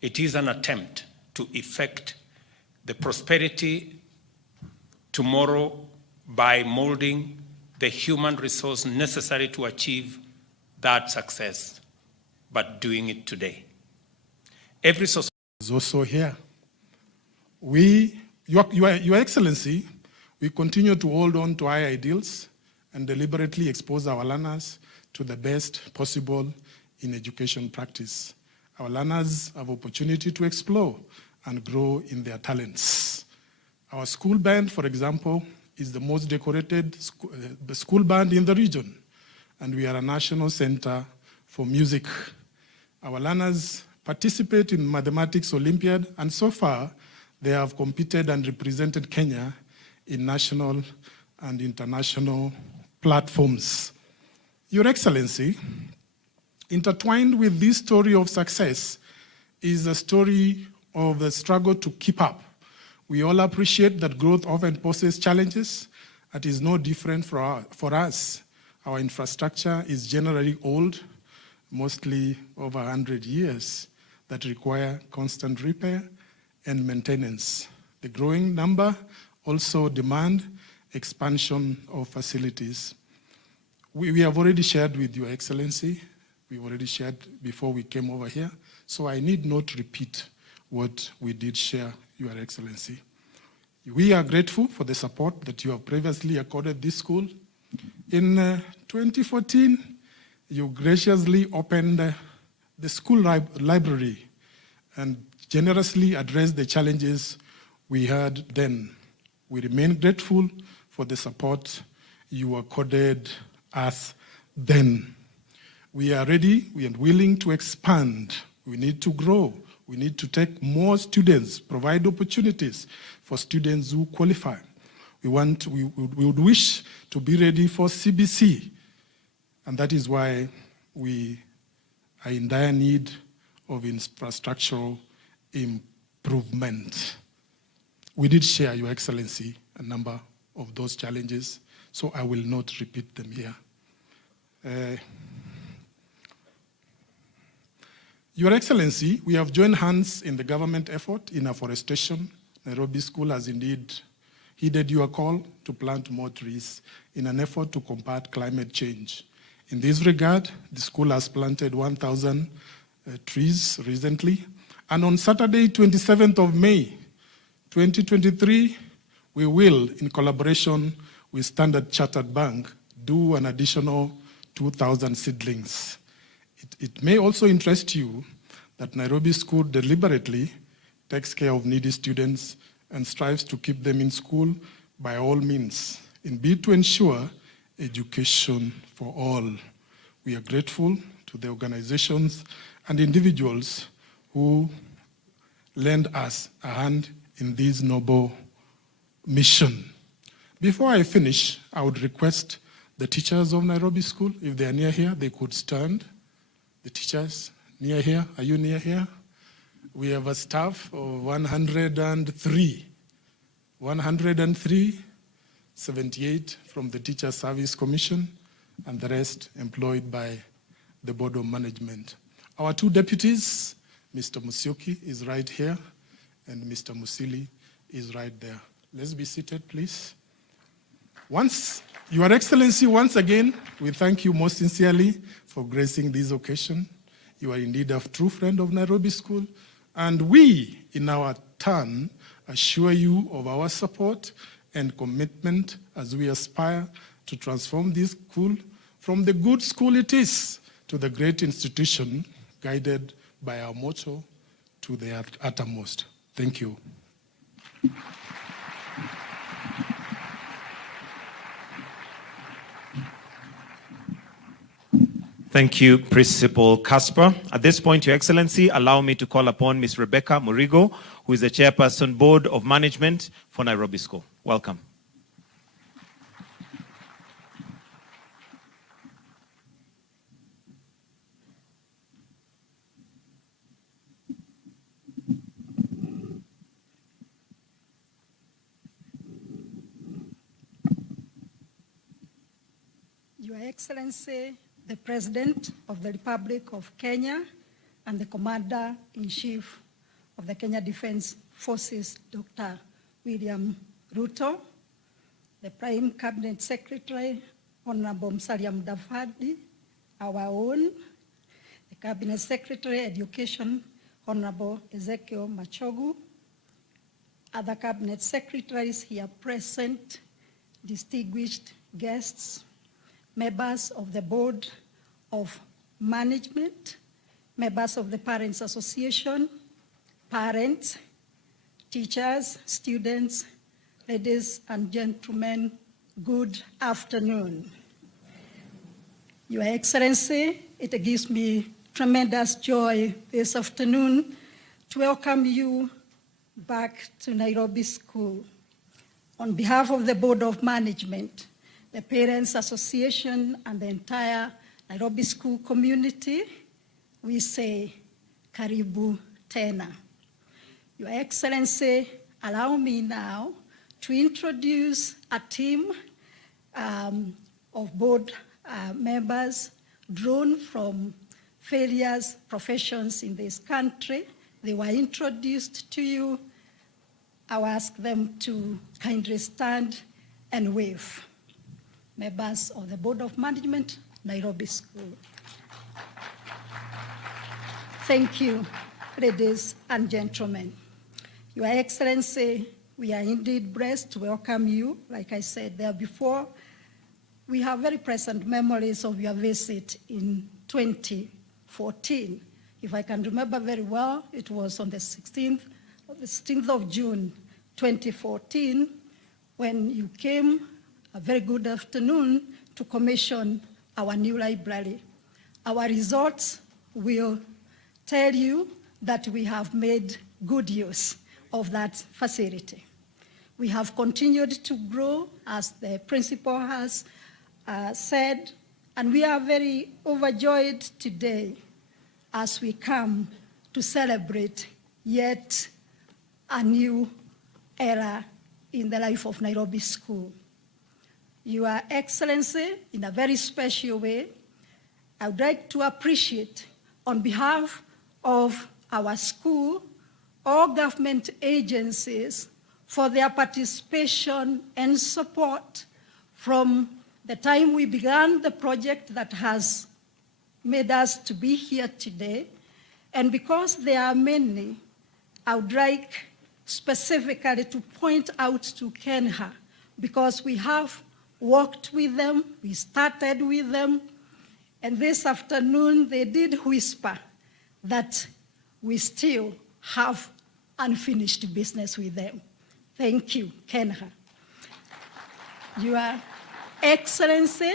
It is an attempt to effect the prosperity tomorrow by molding the human resource necessary to achieve that success, but doing it today. Every society is also here. Your Excellency, we continue to hold on to high ideals and deliberately expose our learners to the best possible in education practice. Our learners have opportunity to explore and grow in their talents. Our school band, for example, is the most decorated school band in the region, and we are a national center for music. Our learners participate in Mathematics Olympiad, and so far, they have competed and represented Kenya in national and international platforms. Your Excellency, intertwined with this story of success is a story of the struggle to keep up. We all appreciate that growth often poses challenges. It is no different for us. Our infrastructure is generally old, mostly over 100 years, that require constant repair and maintenance. The growing number also demand expansion of facilities. We have already shared with Your Excellency. We already shared before we came over here, so I need not repeat what we did share, Your Excellency. We are grateful for the support that you have previously accorded this school. In 2014, you graciously opened the school library and generously addressed the challenges we had then. We remain grateful for the support you accorded us then. We are ready and willing to expand. We need to grow. We need to take more students, provide opportunities for students who qualify. We would wish to be ready for CBC, and that is why we are in dire need of infrastructural improvement. We did share, Your Excellency, a number of those challenges, so I will not repeat them here. Your Excellency, we have joined hands in the government effort in afforestation. Nairobi School has indeed heeded your call to plant more trees in an effort to combat climate change. In this regard, the school has planted 1,000 trees recently. And on Saturday, 27th of May, 2023, we will, in collaboration with Standard Chartered Bank, do an additional 2,000 seedlings. It may also interest you that Nairobi School deliberately takes care of needy students and strives to keep them in school by all means, in bid to ensure education for all. We are grateful to the organizations and individuals who lend us a hand in this noble mission. Before I finish, I would request the teachers of Nairobi School, if they are near here, they could stand. The teachers near here, are you near here? We have a staff of 103, 78 from the Teacher Service Commission, and the rest employed by the Board of Management. Our two deputies, Mr. Musyoki is right here, and Mr. Musili is right there. Let's be seated, please. Your Excellency, once again, we thank you most sincerely for gracing this occasion. You are indeed a true friend of Nairobi School, and we, in our turn, assure you of our support and commitment as we aspire to transform this school from the good school it is to the great institution guided by our motto to the uttermost. Thank you. Thank you, Principal Casper. At this point, Your Excellency, allow me to call upon Ms. Rebecca Murigo, who is the Chairperson, Board of Management for Nairobi School. Welcome. Your Excellency, the President of the Republic of Kenya and the Commander-in-Chief of the Kenya Defense Forces, Dr. William Ruto, the Prime Cabinet Secretary, Honorable Musalia Mudavadi, our own, the Cabinet Secretary, Education, Honorable Ezekiel Machogu, other Cabinet Secretaries here present, distinguished guests, members of the Board of Management, members of the Parents Association, parents, teachers, students, ladies and gentlemen, good afternoon. Your Excellency, it gives me tremendous joy this afternoon to welcome you back to Nairobi School. On behalf of the Board of Management, the Parents Association, and the entire Nairobi School community, we say, Karibu Tena. Your Excellency, allow me now to introduce a team of board members drawn from various professions in this country. They were introduced to you. I'll ask them to kindly stand and wave. Members of the Board of Management, Nairobi School. Thank you, ladies and gentlemen. Your Excellency, we are indeed blessed to welcome you. Like I said there before, we have very present memories of your visit in 2014. If I can remember very well, it was on the 16th of June 2014 when you came, a very good afternoon, to commission our new library. Our results will tell you that we have made good use of that facility. We have continued to grow, as the principal has said, and we are very overjoyed today as we come to celebrate yet a new era in the life of Nairobi School. Your Excellency, in a very special way, I would like to appreciate, on behalf of our school, all government agencies for their participation and support from the time we began the project that has made us to be here today. And because there are many, I would like specifically to point out to Kenya, because we have worked with them, we started with them, and this afternoon they did whisper that we still have unfinished business with them. Thank you, Kenya. Your Excellency,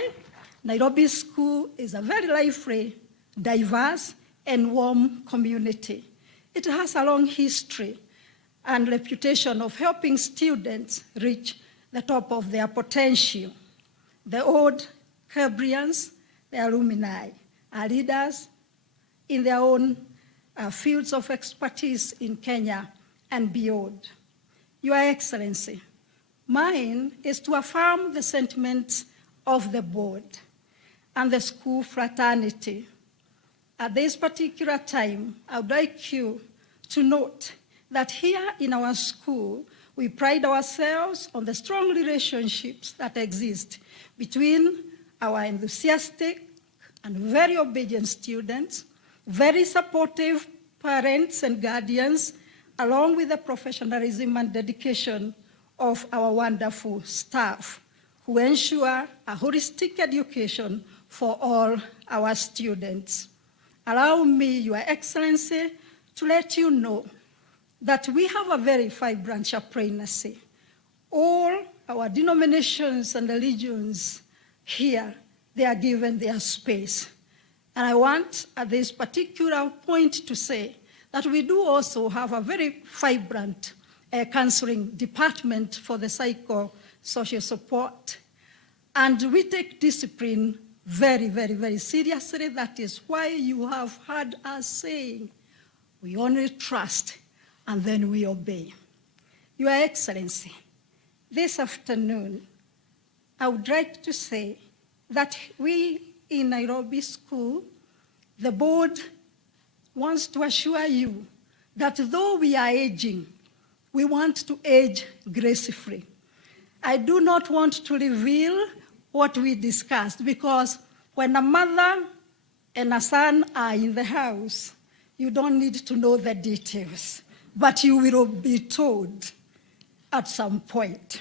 Nairobi School is a very lively, diverse, and warm community. It has a long history and reputation of helping students reach the top of their potential. The old Cambrians, the alumni, are leaders in their own fields of expertise in Kenya and beyond. Your Excellency, mine is to affirm the sentiments of the board and the school fraternity. At this particular time, I would like you to note that here in our school, we pride ourselves on the strong relationships that exist between our enthusiastic and very obedient students, very supportive parents and guardians, along with the professionalism and dedication of our wonderful staff, who ensure a holistic education for all our students. Allow me, Your Excellency, to let you know that we have a very vibrant chaplaincy. All our denominations and religions here, they are given their space. And I want at this particular point to say that we do also have a very vibrant counseling department for the psycho-social support. And we take discipline very, very, very seriously. That is why you have heard us saying, we only trust and then we obey. Your Excellency, this afternoon, I would like to say that we in Nairobi School, the board wants to assure you that though we are aging, we want to age gracefully. I do not want to reveal what we discussed, because when a mother and a son are in the house, you don't need to know the details, but you will be told at some point.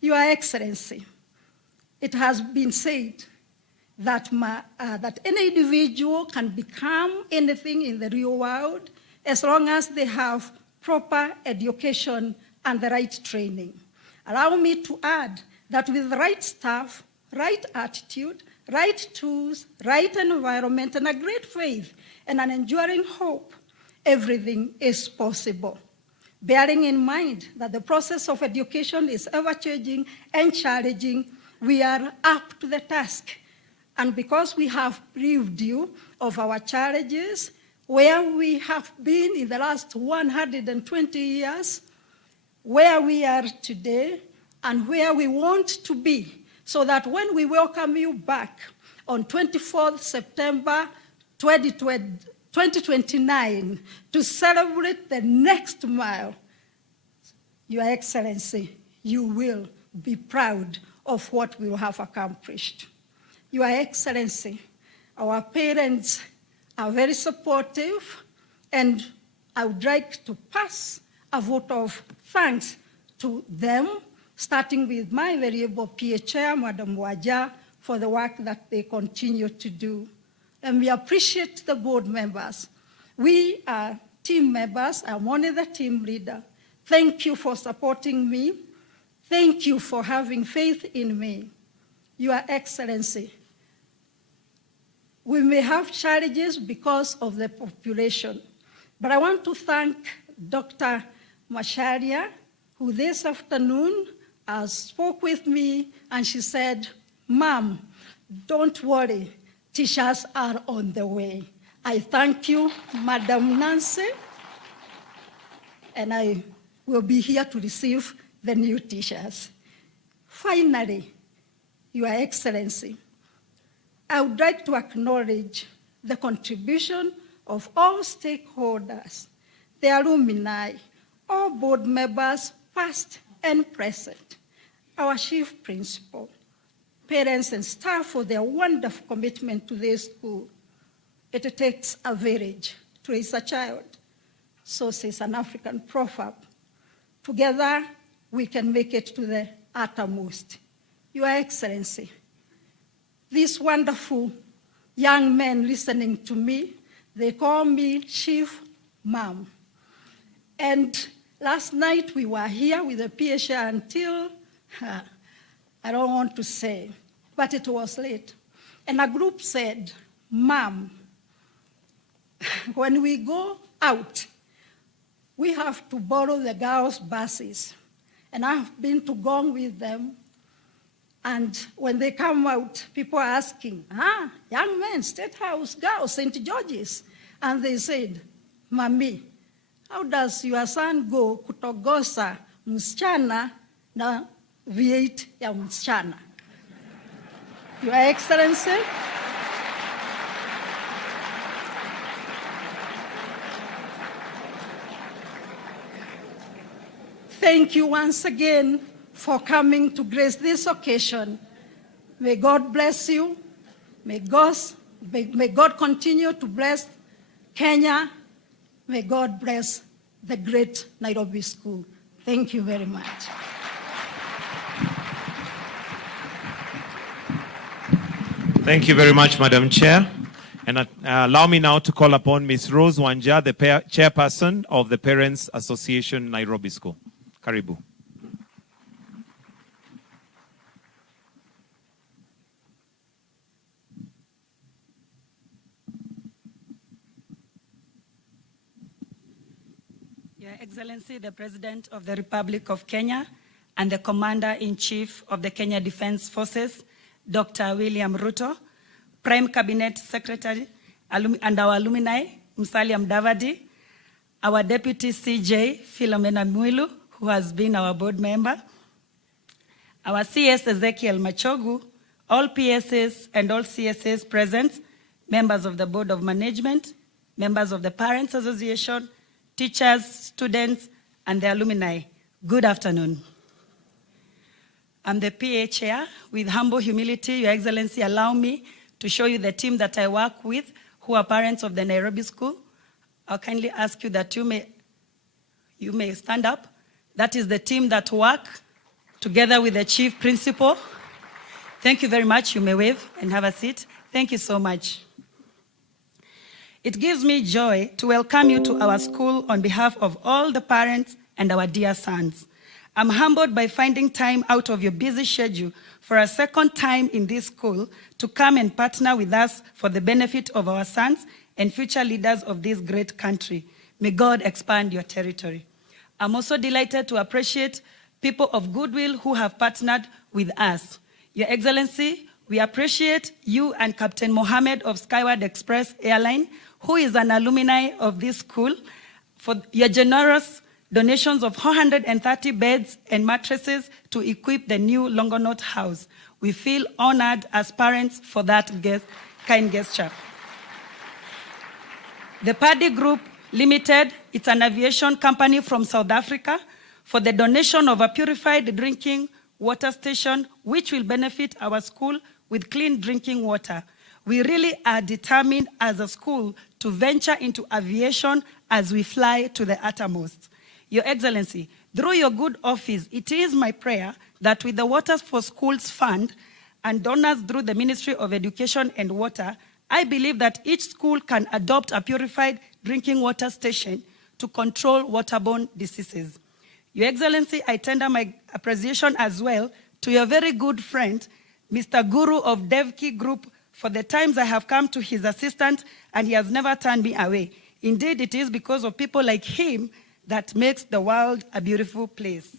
Your Excellency, it has been said that, that any individual can become anything in the real world as long as they have proper education and the right training. Allow me to add that with the right staff, right attitude, right tools, right environment, and a great faith and an enduring hope, everything is possible. Bearing in mind that the process of education is ever-changing and challenging, we are up to the task. And because we have briefed you of our challenges, where we have been in the last 120 years, where we are today, and where we want to be, so that when we welcome you back on 24th September 2029 to celebrate the next mile, Your Excellency, you will be proud of what we have accomplished. Your Excellency, our parents are very supportive, and I would like to pass a vote of thanks to them, starting with my variable PA Chair, Madam Waja, for the work that they continue to do. And we appreciate the board members. We are team members. I'm only the team leader. Thank you for supporting me. Thank you for having faith in me. Your Excellency, we may have challenges because of the population, but I want to thank Dr. Macharia, who this afternoon spoke with me, and she said, "Ma'am, don't worry, teachers are on the way." I thank you, Madam Nancy, and I will be here to receive the new teachers. Finally, Your Excellency, I would like to acknowledge the contribution of all stakeholders, the alumni, all board members, past and present, our chief principal, parents and staff for their wonderful commitment to this school. It takes a village to raise a child. So says an African proverb. Together, we can make it to the uttermost. Your Excellency, these wonderful young men listening to me, they call me Chief Mom. And last night we were here with the PHA until, I don't want to say, but it was late. And a group said, "Mom, when we go out, we have to borrow the girls' buses." And I've been to Gong with them. And when they come out, people are asking, young men, State House, girls, St. George's. And they said, "Mami, how does your son go kutogosa msichana na V8 ya msichana?" Your Excellency, thank you once again for coming to grace this occasion. May God bless you. May God continue to bless Kenya. May God bless the great Nairobi School. Thank you very much. Thank you very much, Madam Chair. And allow me now to call upon Ms. Rose Wanja, the chairperson of the Parents Association Nairobi School. Karibu. Your Excellency, the President of the Republic of Kenya and the Commander-in-Chief of the Kenya Defense Forces, Dr. William Ruto, Prime Cabinet Secretary and our alumni, Musalia Mudavadi, our Deputy CJ, Philomena Mwilu, who has been our board member, our CS Ezekiel Machogu, all PSAs and all CSAs present, members of the Board of Management, members of the Parents Association, teachers, students, and the alumni, good afternoon. I'm the PA chair. With humble humility, Your Excellency, allow me to show you the team that I work with, who are parents of the Nairobi School. I'll kindly ask you that you may stand up. That is the team that work together with the chief principal. Thank you very much. You may wave and have a seat. Thank you so much. It gives me joy to welcome you to our school on behalf of all the parents and our dear sons. I'm humbled by finding time out of your busy schedule for a second time in this school to come and partner with us for the benefit of our sons and future leaders of this great country. May God expand your territory. I'm also delighted to appreciate people of goodwill who have partnered with us. Your Excellency, we appreciate you and Captain Mohammed of Skyward Express Airline, who is an alumni of this school, for your generous donations of 430 beds and mattresses to equip the new Longonot House. We feel honored as parents for that kind gesture. The Paddy Group Limited, it's an aviation company from South Africa, for the donation of a purified drinking water station, which will benefit our school with clean drinking water. We really are determined as a school to venture into aviation as we fly to the uttermost. Your Excellency, through your good office, it is my prayer that with the Waters for Schools Fund and donors through the Ministry of Education and Water, I believe that each school can adopt a purified drinking water station to control waterborne diseases. Your Excellency, I tender my appreciation as well to your very good friend, Mr. Guru of Devki Group, for the times I have come to his assistance and he has never turned me away. Indeed, it is because of people like him that makes the world a beautiful place.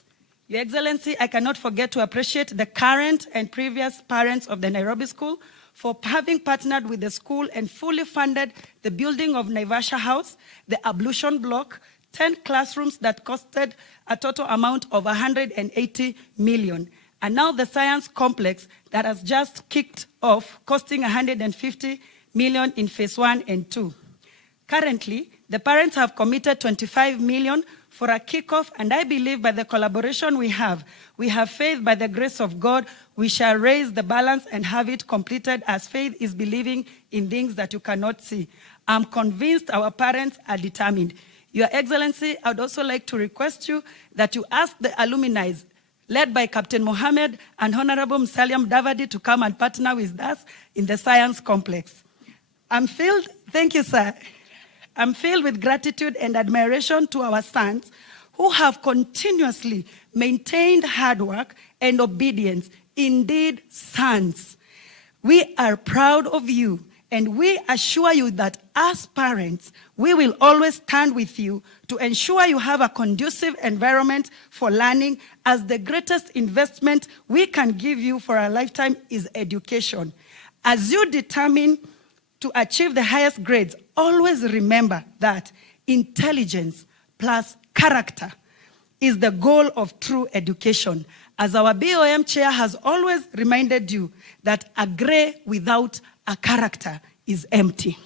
Your Excellency, I cannot forget to appreciate the current and previous parents of the Nairobi School for having partnered with the school and fully funded the building of Naivasha House, the ablution block, 10 classrooms that costed a total amount of 180 million. And now the science complex that has just kicked off, costing 150 million in phase 1 and 2. Currently, the parents have committed 25 million for a kickoff, and I believe by the collaboration we have faith by the grace of God, we shall raise the balance and have it completed, as faith is believing in things that you cannot see. I'm convinced our parents are determined. Your Excellency, I would also like to request you that you ask the alumni, led by Captain Mohammed and Honorable Musaliam Davadi, to come and partner with us in the science complex. Thank you, sir. I'm filled with gratitude and admiration to our sons who have continuously maintained hard work and obedience. Indeed, sons, we are proud of you, and we assure you that as parents, we will always stand with you to ensure you have a conducive environment for learning, as the greatest investment we can give you for a lifetime is education. As you determine to achieve the highest grades, always remember that intelligence plus character is the goal of true education. As our BOM chair has always reminded you that a grade without a character is empty.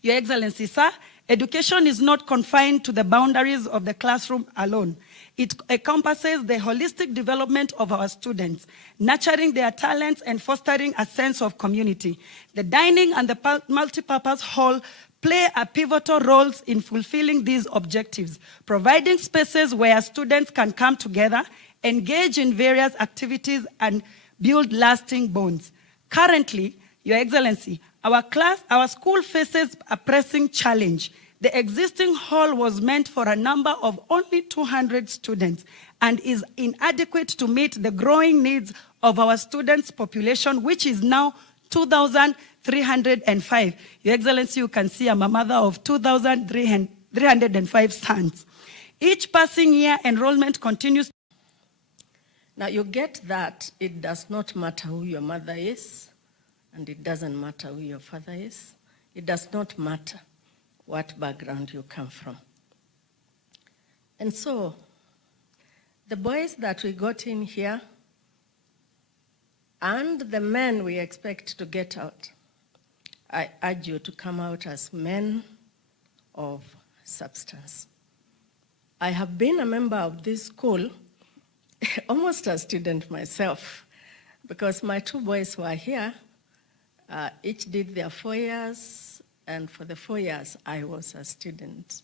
Your Excellency, sir, education is not confined to the boundaries of the classroom alone. It encompasses the holistic development of our students, nurturing their talents and fostering a sense of community. The dining and the multipurpose hall play a pivotal role in fulfilling these objectives, providing spaces where students can come together, engage in various activities, and build lasting bonds. Currently, Your Excellency, our school faces a pressing challenge. The existing hall was meant for a number of only 200 students and is inadequate to meet the growing needs of our students' population, which is now 2,305. Your Excellency, you can see I'm a mother of 2,305 sons. Each passing year, enrollment continues. Now you get that it does not matter who your mother is, and it doesn't matter who your father is. It does not matter what background you come from. And so, the boys that we got in here and the men we expect to get out, I urge you to come out as men of substance. I have been a member of this school, almost a student myself, because my two boys were here. Each did their 4 years, and for the 4 years, I was a student.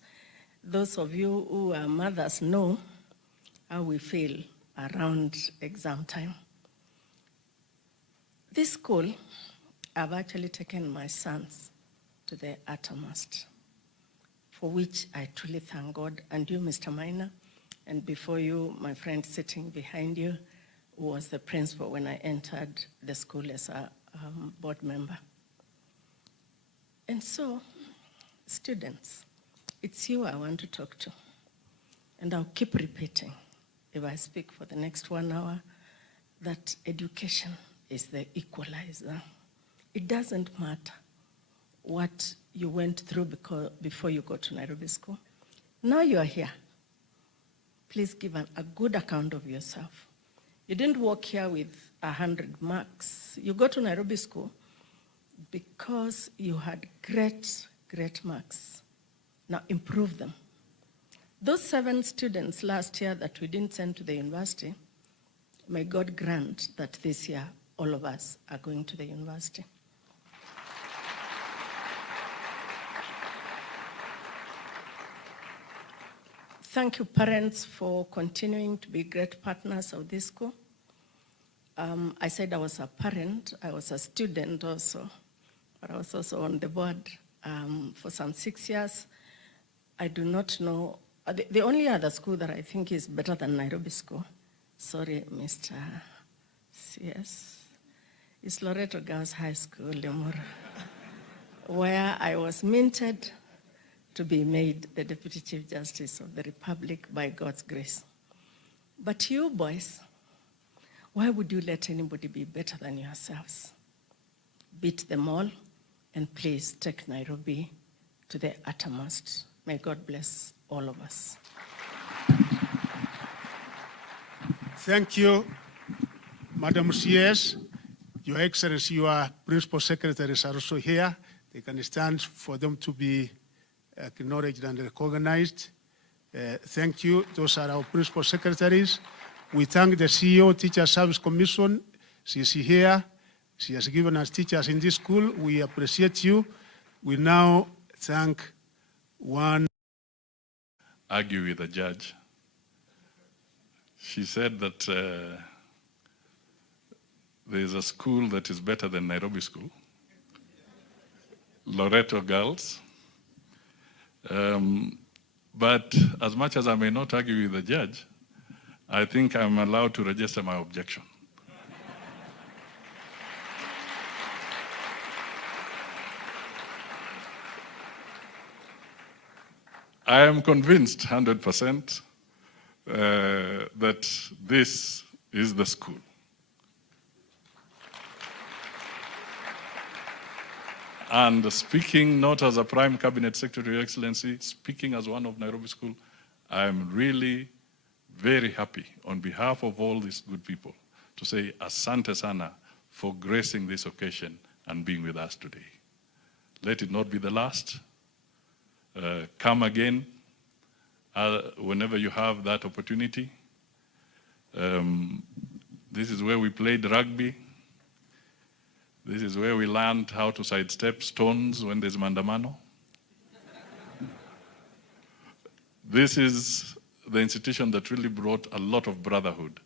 Those of you who are mothers know how we feel around exam time. This school, I've actually taken my sons to the uttermost, for which I truly thank God. And you, Mr. Minor, and before you, my friend sitting behind you, who was the principal when I entered the school as a board member. And so, students, it's you I want to talk to. And I'll keep repeating, if I speak for the next 1 hour, that education is the equalizer. It doesn't matter what you went through before you got to Nairobi School. Now you are here. Please give a good account of yourself. You didn't walk here with 100 marks. You got to Nairobi School because you had great, great marks. Now improve them. Those 7 students last year that we didn't send to the university, may God grant that this year all of us are going to the university. Thank you, parents, for continuing to be great partners of this school. I said I was a parent, I was a student also, but I was also on the board for some 6 years. I do not know, the only other school that I think is better than Nairobi School, sorry, Mr. CS, is Loreto Girls High School, Lemura, where I was minted to be made the Deputy Chief Justice of the Republic by God's grace. But you boys, why would you let anybody be better than yourselves? Beat them all, and please take Nairobi to the uttermost. May God bless all of us. Thank you, Madam CS. Your Excellency, your principal secretaries are also here. They can stand for them to be acknowledged and recognized. Thank you. Those are our principal secretaries. We thank the CEO, Teacher Service Commission. She is here. She has given us teachers in this school. We appreciate you. We now thank one. Argue with the judge. She said that there is a school that is better than Nairobi School, Loreto Girls. But as much as I may not argue with the judge, I think I'm allowed to register my objection. I am convinced 100% that this is the school. And speaking not as a Prime Cabinet Secretary, Your Excellency, speaking as one of Nairobi School, I am really very happy on behalf of all these good people to say Asante Sana for gracing this occasion and being with us today. Let it not be the last. Come again whenever you have that opportunity. This is where we played rugby. This is where we learned how to sidestep stones when there's mandamano. This is the institution that really brought a lot of brotherhood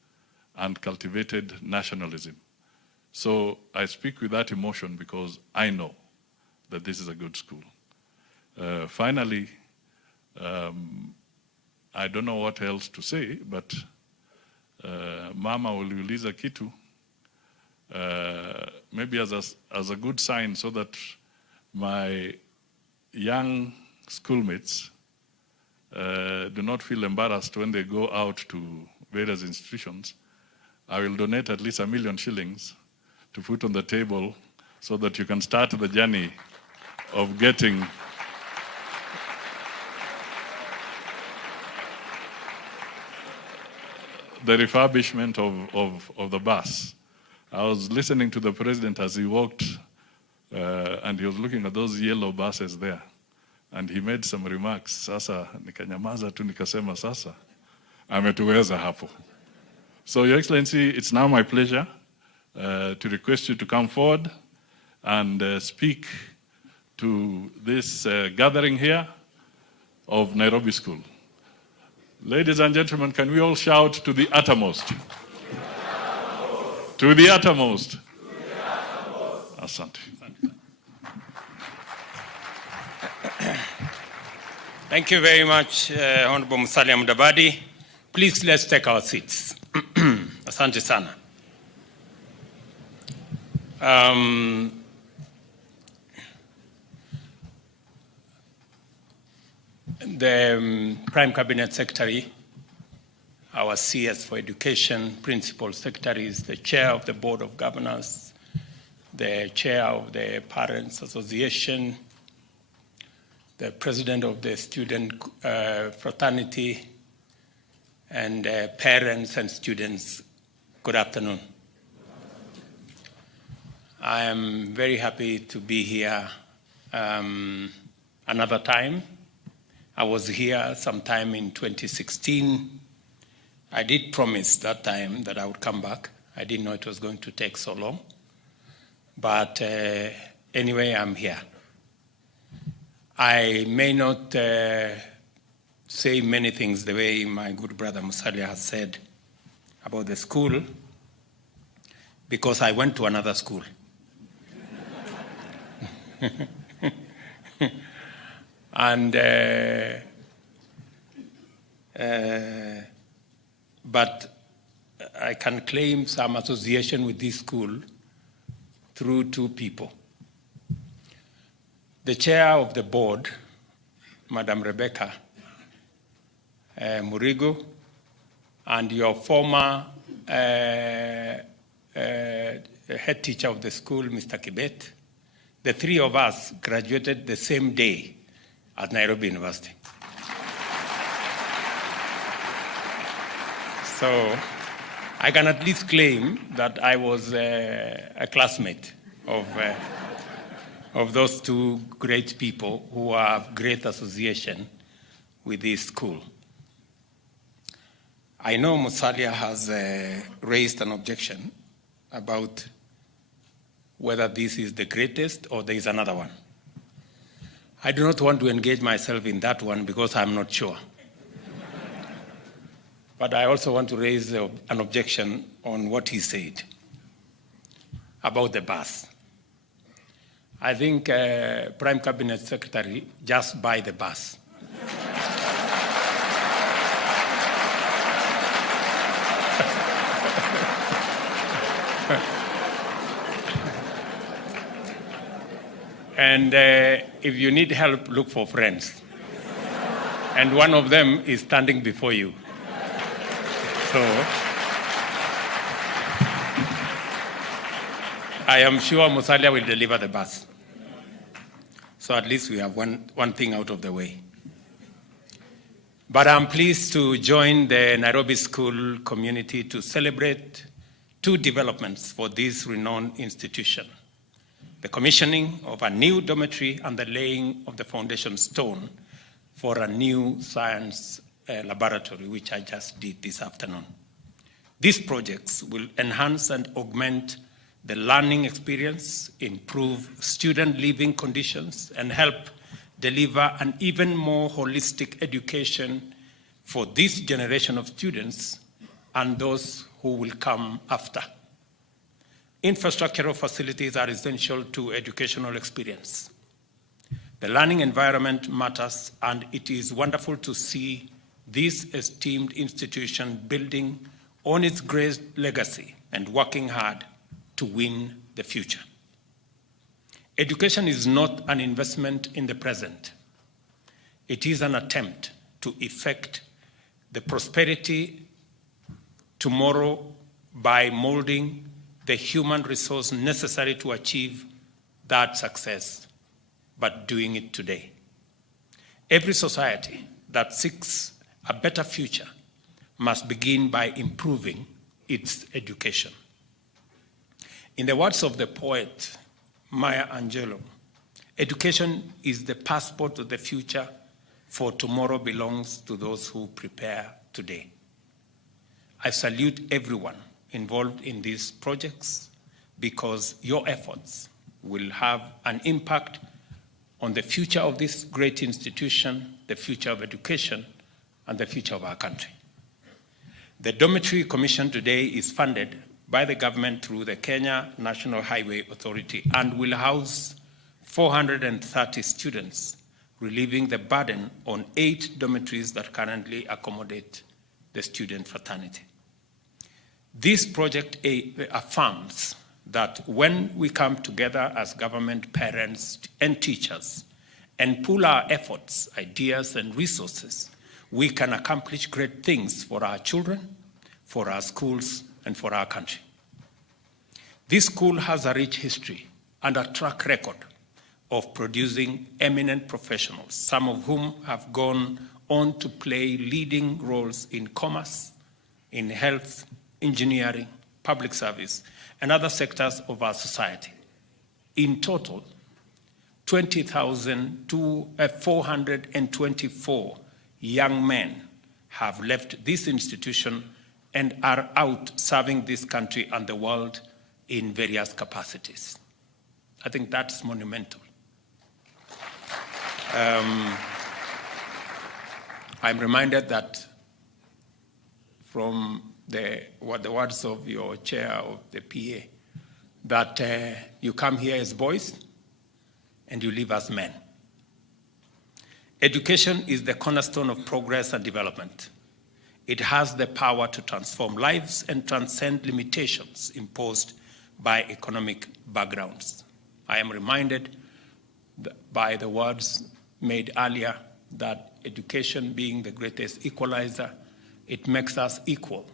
and cultivated nationalism. So I speak with that emotion because I know that this is a good school. Finally, I don't know what else to say, but Mama uliuliza kitu, maybe as a good sign so that my young schoolmates do not feel embarrassed when they go out to various institutions. I will donate at least 1 million shillings to put on the table so that you can start the journey of getting the refurbishment of the bus. I was listening to the president as he walked and he was looking at those yellow buses there. and he made some remarks. Sasa nikanyamaza tu nikasema sasa ametuweza hapo. So Your Excellency, it's now my pleasure to request you to come forward and speak to this gathering here of Nairobi School. Ladies and gentlemen, can we all shout to the uttermost? To the uttermost. Asante. Thank you very much, Honorable Musalia Mudavadi. Please, let's take our seats. Asante sana. The Prime Cabinet Secretary, our CS for Education, Principal Secretaries, the Chair of the Board of Governors, the Chair of the Parents Association, the President of the Student Fraternity, and parents and students, good afternoon. I am very happy to be here another time. I was here sometime in 2016. I did promise that time that I would come back. I didn't know it was going to take so long. But anyway, I'm here. I may not say many things the way my good brother Musalia has said about the school, because I went to another school. And but I can claim some association with this school through two people. The chair of the board, Madam Rebecca Murigo, and your former head teacher of the school, Mr. Kibet, the three of us graduated the same day at Nairobi University. So I can at least claim that I was a classmate of those two great people who have great association with this school. I know Musalia has raised an objection about whether this is the greatest or there is another one. I do not want to engage myself in that one because I'm not sure. But I also want to raise an objection on what he said about the bus. I think Prime Cabinet Secretary just buy the bus. And if you need help, look for friends. And one of them is standing before you. So I am sure Musalia will deliver the bus. So at least we have one thing out of the way. But I'm pleased to join the Nairobi School community to celebrate two developments for this renowned institution: the commissioning of a new dormitory and the laying of the foundation stone for a new science laboratory, which I just did this afternoon. These projects will enhance and augment the learning experience, improve student living conditions, and help deliver an even more holistic education for this generation of students and those who will come after. Infrastructural facilities are essential to educational experience. The learning environment matters, and it is wonderful to see this esteemed institution building on its great legacy and working hard to win the future. Education is not an investment in the present. It is an attempt to effect the prosperity tomorrow by molding the human resource necessary to achieve that success, but doing it today. Every society that seeks a better future must begin by improving its education. In the words of the poet Maya Angelou, Education is the passport to the future, for tomorrow belongs to those who prepare today. I salute everyone involved in these projects because your efforts will have an impact on the future of this great institution, the future of education, and the future of our country. The Dormitory Commission today is funded by the government through the Kenya National Highway Authority and will house 430 students, relieving the burden on 8 dormitories that currently accommodate the student fraternity. This project affirms that when we come together as government, parents, and teachers and pool our efforts, ideas, and resources, we can accomplish great things for our children, for our schools, and for our country. This school has a rich history and a track record of producing eminent professionals, some of whom have gone on to play leading roles in commerce, in health, engineering, public service, and other sectors of our society. In total, 20,424 young men have left this institution and are out serving this country and the world in various capacities. I think that's monumental. I'm reminded that from the words of your chair of the PA, that you come here as boys and you leave as men. Education is the cornerstone of progress and development. It has the power to transform lives and transcend limitations imposed by economic backgrounds. I am reminded by the words made earlier that education being the greatest equalizer, it makes us equal.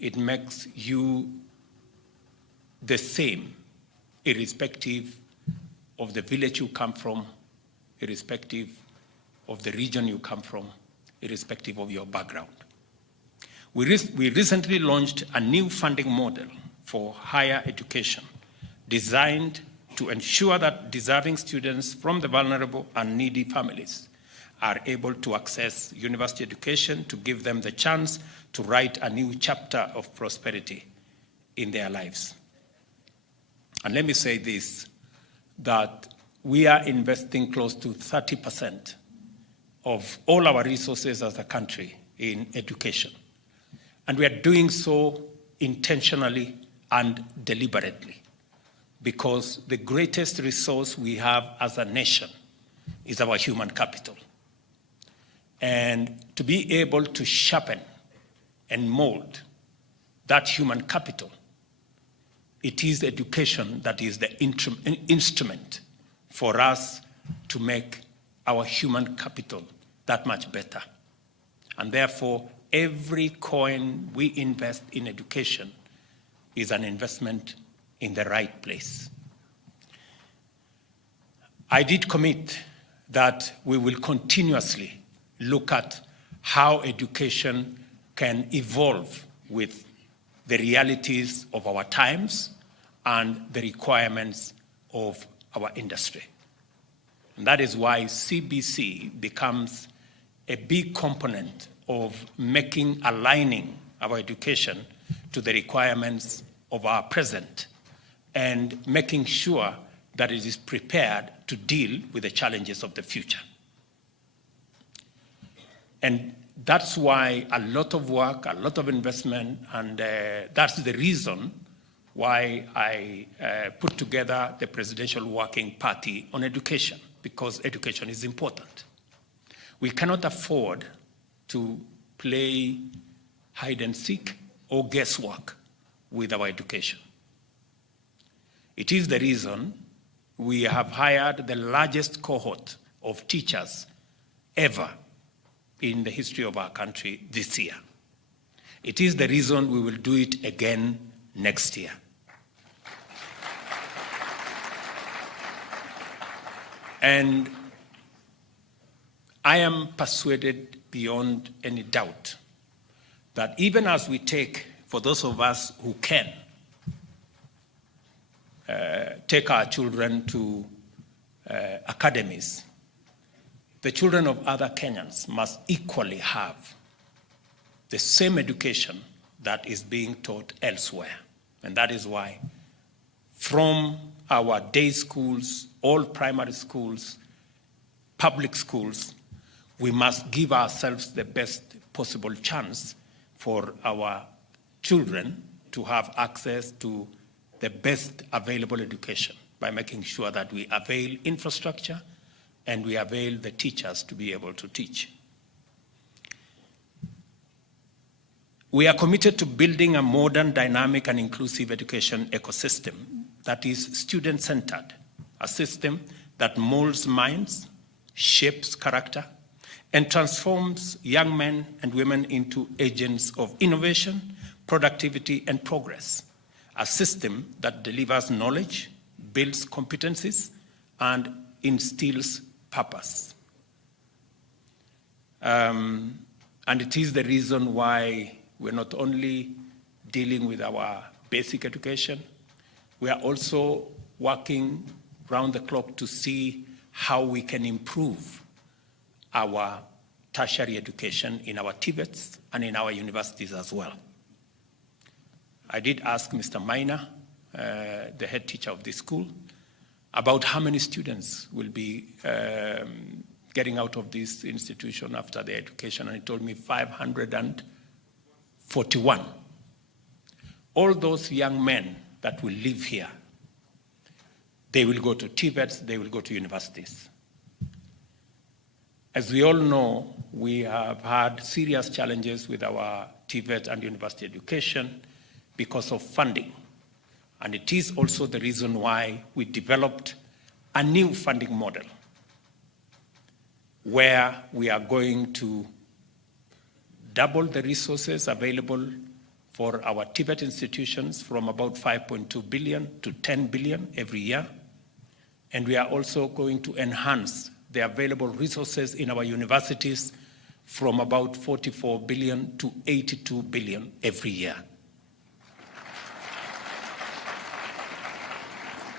It makes you the same, irrespective of the village you come from, irrespective of the region you come from, irrespective of your background. We recently launched a new funding model for higher education designed to ensure that deserving students from the vulnerable and needy families are able to access university education to give them the chance to write a new chapter of prosperity in their lives. And let me say this, that we are investing close to 30% of all our resources as a country in education. And we are doing so intentionally and deliberately, because the greatest resource we have as a nation is our human capital. And to be able to sharpen and mold that human capital, it is education that is the instrument for us to make our human capital that much better. And therefore, every coin we invest in education is an investment in the right place. I did commit that we will continuously look at how education can evolve with the realities of our times and the requirements of our industry. And that is why CBC becomes a big component of aligning our education to the requirements of our present and making sure that it is prepared to deal with the challenges of the future. And that's why a lot of work, a lot of investment, and that's the reason why I put together the Presidential Working Party on education, because education is important. We cannot afford to play hide and seek or guesswork with our education. It is the reason we have hired the largest cohort of teachers ever in the history of our country this year. It is the reason we will do it again next year. And I am persuaded beyond any doubt that even as we take, for those of us who can, take our children to academies, the children of other Kenyans must equally have the same education that is being taught elsewhere. And that is why from our day schools, all primary schools, public schools, we must give ourselves the best possible chance for our children to have access to the best available education by making sure that we avail infrastructure and we avail the teachers to be able to teach. We are committed to building a modern, dynamic, and inclusive education ecosystem that is student-centered, a system that molds minds, shapes character, and transforms young men and women into agents of innovation, productivity, and progress. A system that delivers knowledge, builds competencies, and instills purpose. And it is the reason why we're not only dealing with our basic education, we are also working round the clock to see how we can improve our tertiary education in our TVETs and in our universities as well. I did ask Mr. Minor, the head teacher of this school, about how many students will be getting out of this institution after their education, and he told me 541. All those young men that will live here, they will go to TVETs, they will go to universities. As we all know, we have had serious challenges with our TVET and university education because of funding. And it is also the reason why we developed a new funding model where we are going to double the resources available for our TVET institutions from about 5.2 billion to 10 billion every year. And we are also going to enhance the available resources in our universities from about 44 billion to 82 billion every year.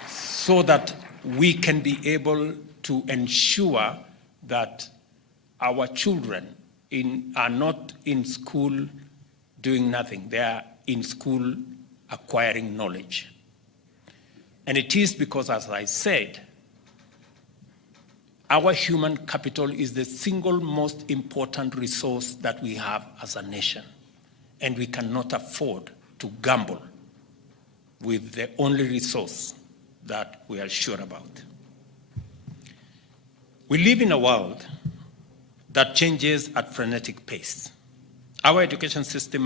So that we can be able to ensure that our children are not in school doing nothing. They are in school acquiring knowledge. And it is because, as I said, our human capital is the single most important resource that we have as a nation. And we cannot afford to gamble with the only resource that we are sure about. We live in a world that changes at frenetic pace. Our education system